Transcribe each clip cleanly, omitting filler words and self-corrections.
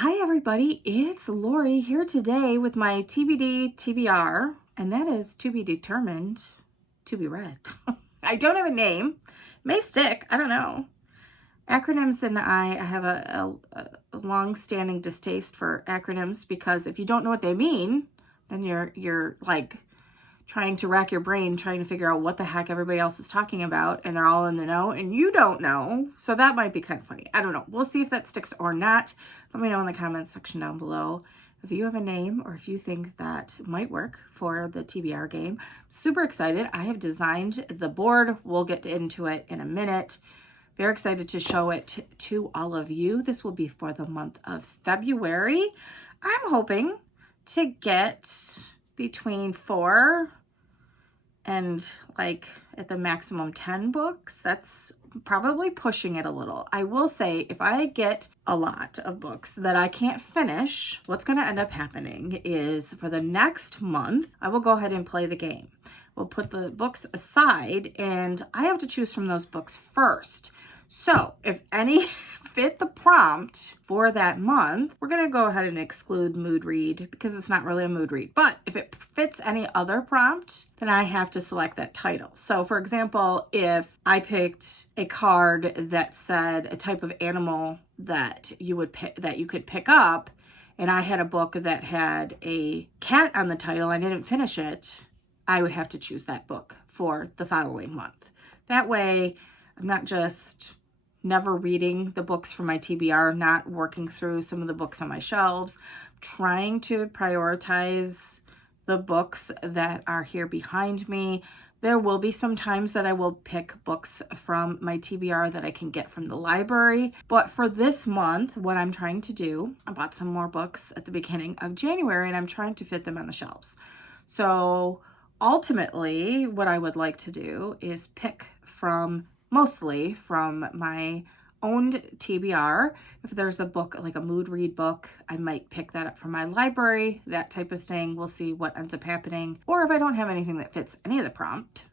Hi everybody, it's Lori here today with my TBD TBR, and that is to be determined, to be read. I don't have a name. May stick, I don't know. Acronyms and I have a long-standing distaste for acronyms because if you don't know what they mean, then you're like trying to rack your brain, trying to figure out what the heck everybody else is talking about, and they're all in the know, and you don't know. So that might be kind of funny. I don't know. We'll see if that sticks or not. Let me know in the comments section down below if you have a name or if you think that might work for the TBR game. Super excited. I have designed the board. We'll get into it in a minute. Very excited to show it to all of you. This will be for the month of February. I'm hoping to get between 4 and like at the maximum 10 books. That's probably pushing it a little. I will say if I get a lot of books that I can't finish, what's going to end up happening is for the next month, I will go ahead and play the game. We'll put the books aside and I have to choose from those books first. So if any fit the prompt for that month, we're going to go ahead and exclude mood read because it's not really a mood read. But if it fits any other prompt, then I have to select that title. So for example, if I picked a card that said a type of animal that you would pick, that you could pick up, and I had a book that had a cat on the title, I didn't finish it, I would have to choose that book for the following month. That way, I'm not just never reading the books from my TBR, not working through some of the books on my shelves, trying to prioritize the books that are here behind me. There will be some times that I will pick books from my TBR that I can get from the library. But for this month, what I'm trying to do, I bought some more books at the beginning of January and I'm trying to fit them on the shelves. So ultimately, what I would like to do is pick mostly from my owned TBR. If there's a book, like a mood read book, I might pick that up from my library, that type of thing. We'll see what ends up happening. Or if I don't have anything that fits any of the prompt.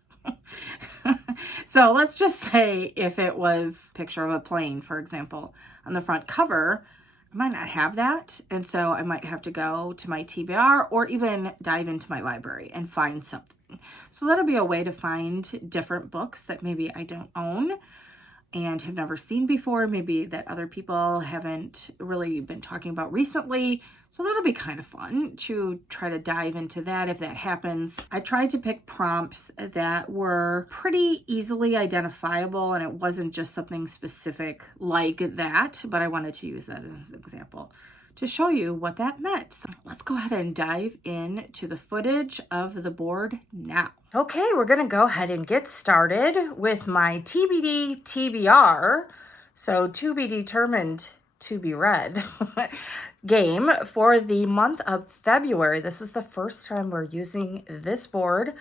So let's just say if it was a picture of a plane, for example, on the front cover, I might not have that. And so I might have to go to my TBR or even dive into my library and find something. So that'll be a way to find different books that maybe I don't own and have never seen before, maybe that other people haven't really been talking about recently. So that'll be kind of fun to try to dive into that if that happens. I tried to pick prompts that were pretty easily identifiable and it wasn't just something specific like that, but I wanted to use that as an example to show you what that meant. So let's go ahead and dive into the footage of the board now. Okay, we're gonna go ahead and get started with my TBD TBR, so to be determined, to be read, game for the month of February. This is the first time we're using this board.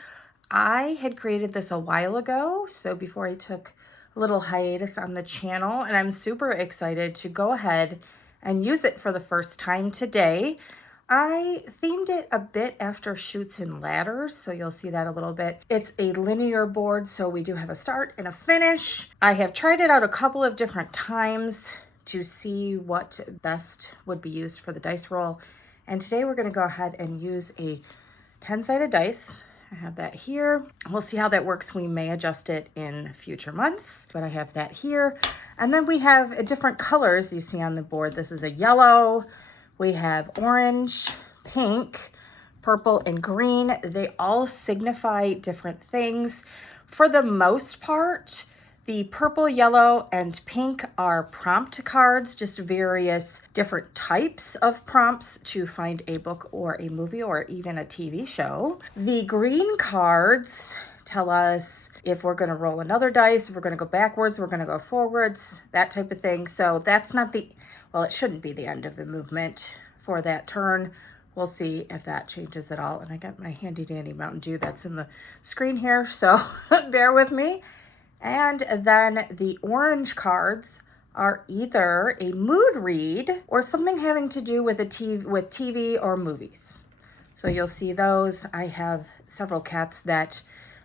I had created this a while ago, so before I took a little hiatus on the channel, and I'm super excited to go ahead and use it for the first time today. I themed it a bit after Chutes and Ladders, so you'll see that a little bit. It's a linear board, so we do have a start and a finish. I have tried it out a couple of different times to see what best would be used for the dice roll. And today we're gonna go ahead and use a 10-sided dice. I have that here. We'll see how that works. We may adjust it in future months, but I have that here. And then we have different colors you see on the board. This is a yellow. We have orange, pink, purple, and green. They all signify different things. For the most part, the purple, yellow, and pink are prompt cards, just various different types of prompts to find a book or a movie or even a TV show. The green cards tell us if we're going to roll another dice, if we're going to go backwards, we're going to go forwards, that type of thing. So that's not well, it shouldn't be the end of the movement for that turn. We'll see if that changes at all. And I got my handy dandy Mountain Dew that's in the screen here, so bear with me. And then the orange cards are either a mood read or something having to do with TV or movies. So you'll see those. I have several cats that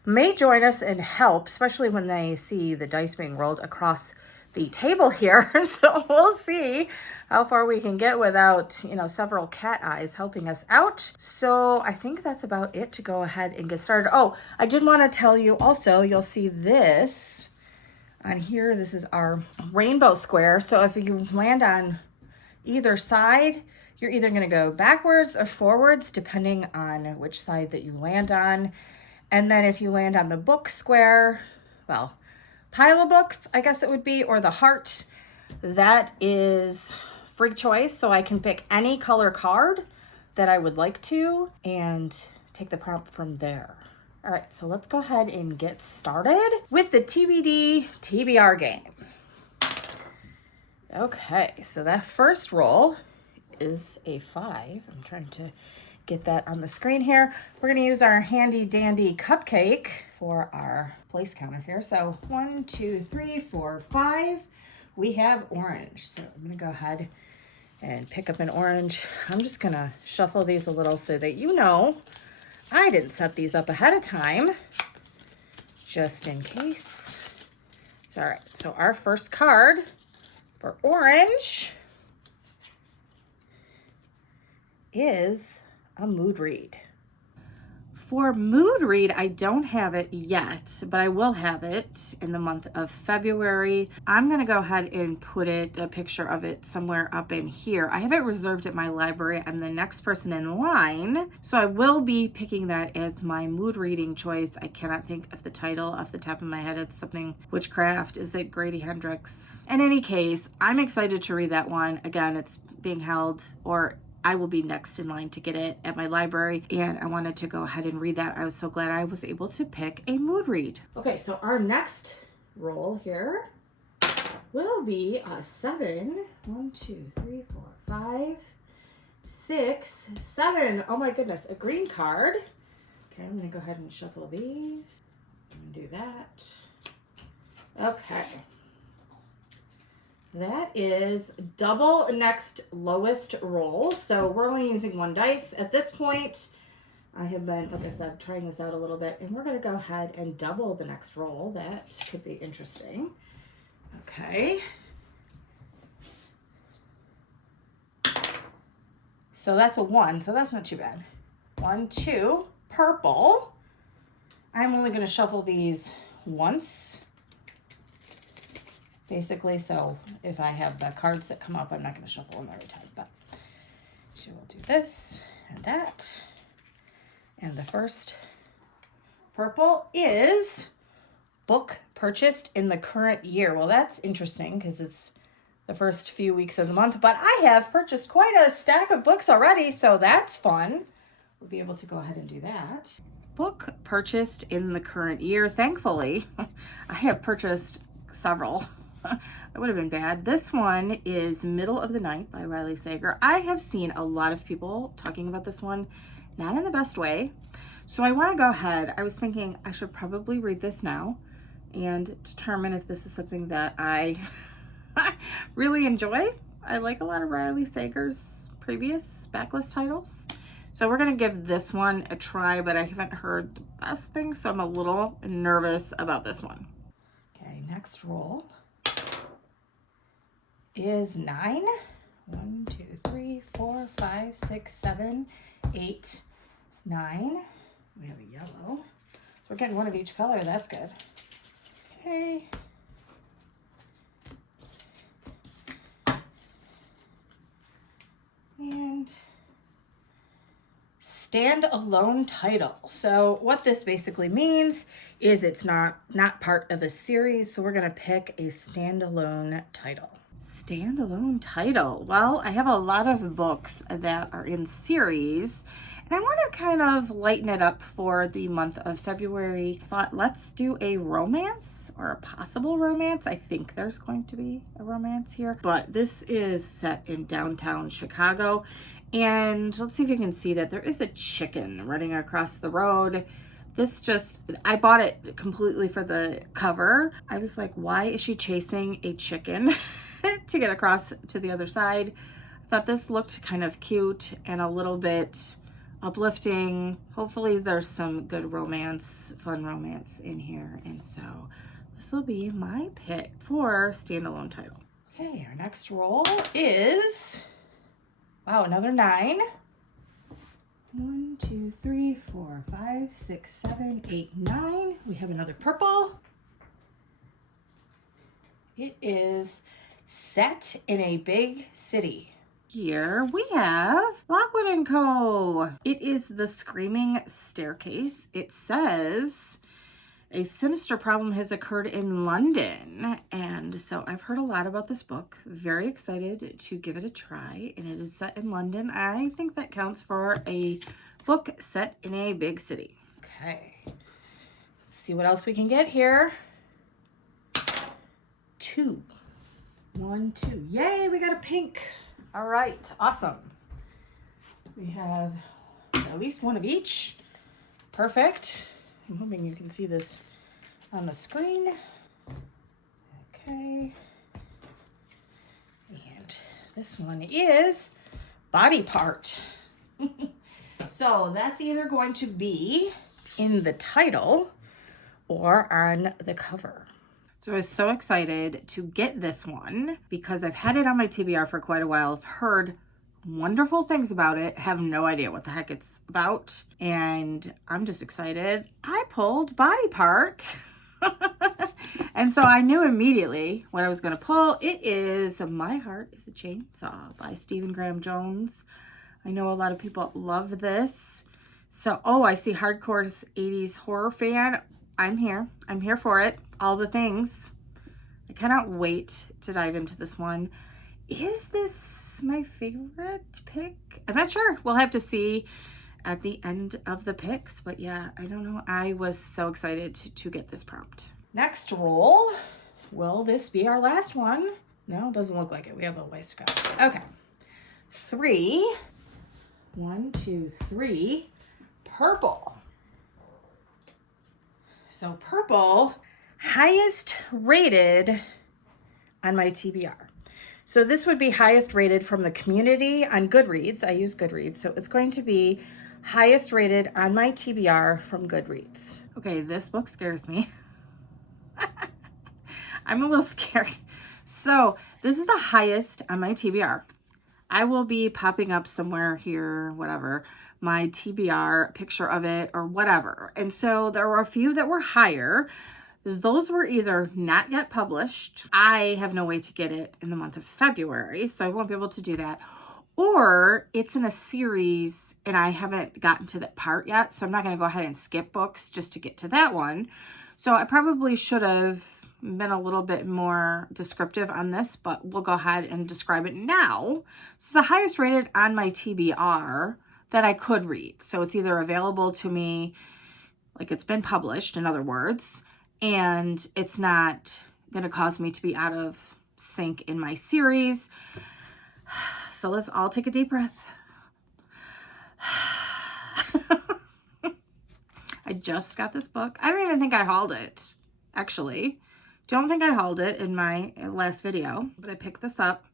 may join us and help, especially when they see the dice being rolled across the table here. So we'll see how far we can get without, you know, several cat eyes helping us out. So I think that's about it to go ahead and get started. Oh, I did want to tell you also, you'll see this on here. This is our rainbow square. So if you land on either side, you're either going to go backwards or forwards, depending on which side that you land on. And then if you land on the book square, well, pile of books, I guess it would be, or the heart, that is free choice. So I can pick any color card that I would like to and take the prompt from there. All right, so let's go ahead and get started with the TBD TBR game. Okay, so that first roll is a 5. I'm trying to get that on the screen here. We're going to use our handy dandy cupcake for our place counter here. So 1, 2, 3, 4, 5. We have orange. So I'm going to go ahead and pick up an orange. I'm just going to shuffle these a little so that you know I didn't set these up ahead of time, just in case. So, all right, so our first card for orange is a mood read. For mood read, I don't have it yet, but I will have it in the month of February. I'm going to go ahead and put a picture of it somewhere up in here. I have it reserved at my library. I'm the next person in line, so I will be picking that as my mood reading choice. I cannot think of the title off the top of my head. It's something witchcraft. Is it Grady Hendrix? In any case, I'm excited to read that one. Again, it's being held, or I will be next in line to get it at my library, and I wanted to go ahead and read that. I was so glad I was able to pick a mood read. Okay, so our next roll here will be a 7. 1, 2, 3, 4, 5, 6, 7. Oh my goodness, a green card. Okay, I'm gonna go ahead and shuffle these. I'm gonna do that. Okay. That is double next lowest roll. So we're only using 1 dice at this point. I have been, like I said, trying this out a little bit, and we're going to go ahead and double the next roll. That could be interesting. Okay. So that's a 1, so that's not too bad. 1, 2, purple. I'm only going to shuffle these once, basically, so if I have the cards that come up, I'm not going to shuffle them every time, but she will do this and that. And the first purple is book purchased in the current year. Well, that's interesting because it's the first few weeks of the month, but I have purchased quite a stack of books already, so that's fun. We'll be able to go ahead and do that. Book purchased in the current year. Thankfully, I have purchased several. That would have been bad. This one is Middle of the Night by Riley Sager. I have seen a lot of people talking about this one, not in the best way. So I want to go ahead. I was thinking I should probably read this now and determine if this is something that I really enjoy. I like a lot of Riley Sager's previous backlist titles. So we're going to give this one a try, but I haven't heard the best things, so I'm a little nervous about this one. Okay, next roll is 9. 1, 2, 3, 4, 5, 6, 7, 8, 9. We have a yellow. So we're getting one of each color. That's good. Okay. And standalone title. So what this basically means is it's not part of a series. So we're going to pick a standalone title. Standalone title. Well, I have a lot of books that are in series, and I want to kind of lighten it up for the month of February. I thought, let's do a romance or a possible romance. I think there's going to be a romance here, but this is set in downtown Chicago. And let's see if you can see that there is a chicken running across the road. I bought it completely for the cover. I was like, why is she chasing a chicken to get across to the other side? I thought this looked kind of cute and a little bit uplifting. Hopefully there's some good romance, fun romance in here. And so this will be my pick for standalone title. Okay, our next roll is, wow, another 9. 1, 2, 3, 4, 5, 6, 7, 8, 9. We have another purple. It is Set in a Big City. Here we have Lockwood & Co. It is The Screaming Staircase. It says a sinister problem has occurred in London. And so I've heard a lot about this book. Very excited to give it a try. And it is set in London. I think that counts for a book set in a big city. Okay. Let's see what else we can get here. 2. 1, 2. Yay, we got a pink. All right, awesome. We have at least one of each. Perfect. I'm hoping you can see this on the screen. Okay. And this one is Body Part. So that's either going to be in the title or on the cover. So I was so excited to get this one because I've had it on my TBR for quite a while. I've heard wonderful things about it, have no idea what the heck it's about, and I'm just excited. I pulled Body Part. And so I knew immediately what I was going to pull. It is My Heart is a Chainsaw by Stephen Graham Jones. I know a lot of people love this. So, oh, I see hardcore 80s horror fan. I'm here. I'm here for it. All the things. I cannot wait to dive into this one. Is this my favorite pick? I'm not sure. We'll have to see at the end of the picks. But yeah, I don't know. I was so excited to get this prompt. Next roll. Will this be our last one? No, doesn't look like it. We have a ways to go. Okay. 3. 1, 2, 3. Purple. So purple, highest rated on my TBR. So this would be highest rated from the community on Goodreads. I use Goodreads, so it's going to be highest rated on my TBR from Goodreads. Okay, this book scares me. I'm a little scared. So this is the highest on my TBR. I will be popping up somewhere here, whatever, my TBR picture of it or whatever. And so there were a few that were higher. Those were either not yet published. I have no way to get it in the month of February, so I won't be able to do that. Or it's in a series and I haven't gotten to that part yet, so I'm not going to go ahead and skip books just to get to that one. So I probably should have been a little bit more descriptive on this, but we'll go ahead and describe it now. It's the highest rated on my TBR that I could read. So it's either available to me, like it's been published, in other words, and it's not going to cause me to be out of sync in my series. So let's all take a deep breath. I just got this book. I don't even think I hauled it, actually. Don't think I hauled it in my last video, but I picked this up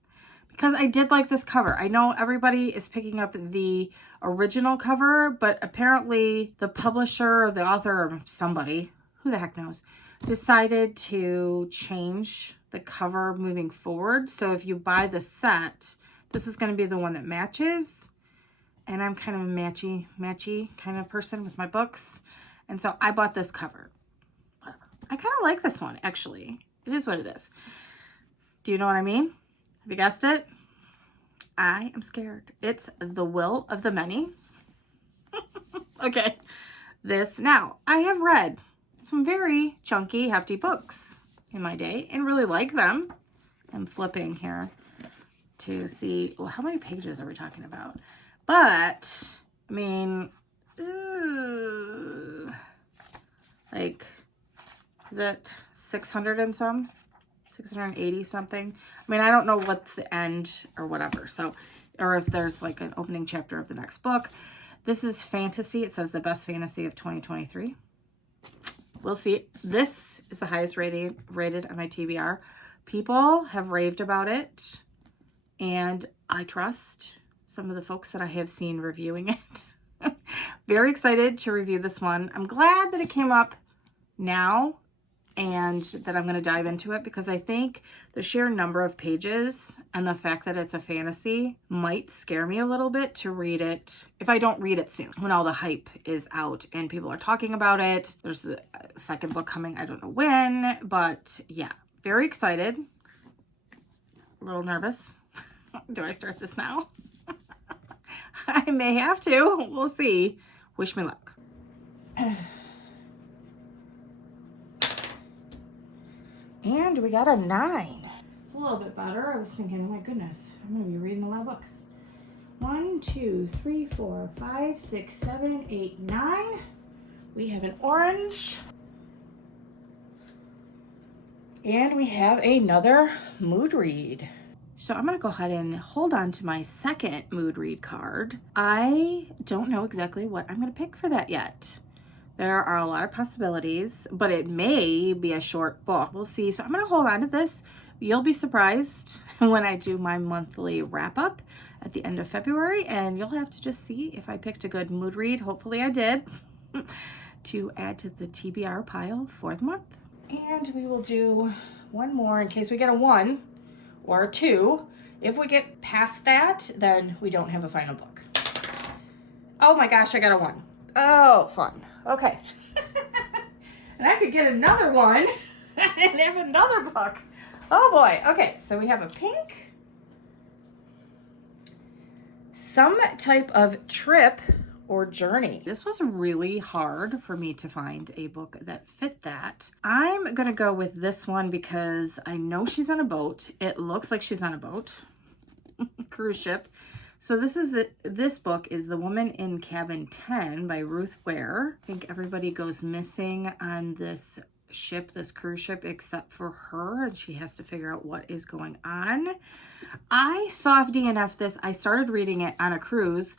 because I did like this cover. I know everybody is picking up the original cover, but apparently the publisher or the author or somebody, who the heck knows, decided to change the cover moving forward. So if you buy the set, this is going to be the one that matches. And I'm kind of a matchy kind of person with my books. And so I bought this cover. Whatever. I kind of like this one, actually. It is what it is. Do you know what I mean? Have you guessed it? I am scared. It's The Will of the Many. Okay. Now, I have read some very chunky, hefty books in my day and really like them. I'm flipping here to see, well, how many pages are we talking about? But, I mean, like, is it 600 and some? 680 something? I mean, I don't know what's the end or whatever. So, or if there's like an opening chapter of the next book. This is fantasy. It says the best fantasy of 2023. We'll see. This is the highest rated on my TBR. People have raved about it, and I trust some of the folks that I have seen reviewing it. Very excited to review this one. I'm glad that it came up now and that I'm going to dive into it, because I think the sheer number of pages and the fact that it's a fantasy might scare me a little bit to read it if I don't read it soon, when all the hype is out and people are talking about it. There's a second book coming, I don't know when, but yeah, very excited. A little nervous. Do I start this now? I may have to. We'll see. Wish me luck. And we got a 9. It's a little bit better. I was thinking, oh my goodness, I'm going to be reading a lot of books. 1, 2, 3, 4, 5, 6, 7, 8, 9. We have an orange. And we have another mood read. So I'm going to go ahead and hold on to my second mood read card. I don't know exactly what I'm going to pick for that yet. There are a lot of possibilities, but it may be a short book. We'll see. So I'm going to hold on to this. You'll be surprised when I do my monthly wrap up at the end of February, and you'll have to just see if I picked a good mood read. Hopefully I did, to add to the TBR pile for the month. And we will do one more in case we get a 1 or a 2. If we get past that, then we don't have a final book. Oh my gosh, I got a 1. Oh, fun. Okay. And I could get another 1 and have another book. Oh boy. Okay, so we have a pink. Some type of trip or journey. This was really hard for me to find a book that fit that. I'm gonna go with this one because I know she's on a boat. It looks like she's on a boat. Cruise ship. So this book is The Woman in Cabin 10 by Ruth Ware. I think everybody goes missing on this ship, this cruise ship, except for her, and she has to figure out what is going on. I soft DNF'd this. I started reading it on a cruise,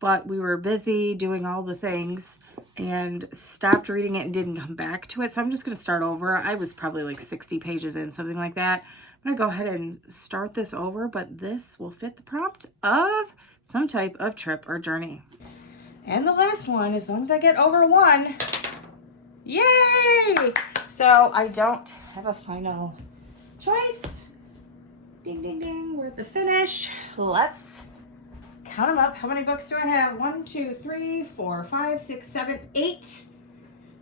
but we were busy doing all the things and stopped reading it and didn't come back to it. So I'm just going to start over. I was probably like 60 pages in, something like that. I'm going to go ahead and start this over, but this will fit the prompt of some type of trip or journey. And the last one, as long as I get over 1, yay! So I don't have a final choice. Ding, ding, ding. We're at the finish. Let's count them up. How many books do I have? 1, 2, 3, 4, 5, 6, 7, 8.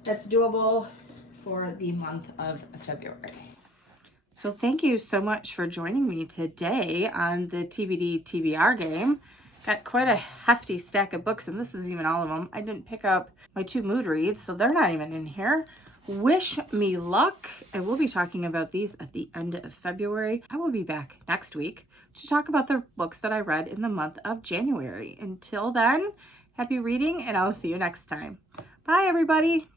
That's doable for the month of February. So thank you so much for joining me today on the TBD TBR game. Got quite a hefty stack of books, and this is even all of them. I didn't pick up my 2 mood reads, so they're not even in here. Wish me luck. I will be talking about these at the end of February. I will be back next week to talk about the books that I read in the month of January. Until then, happy reading, and I'll see you next time. Bye, everybody.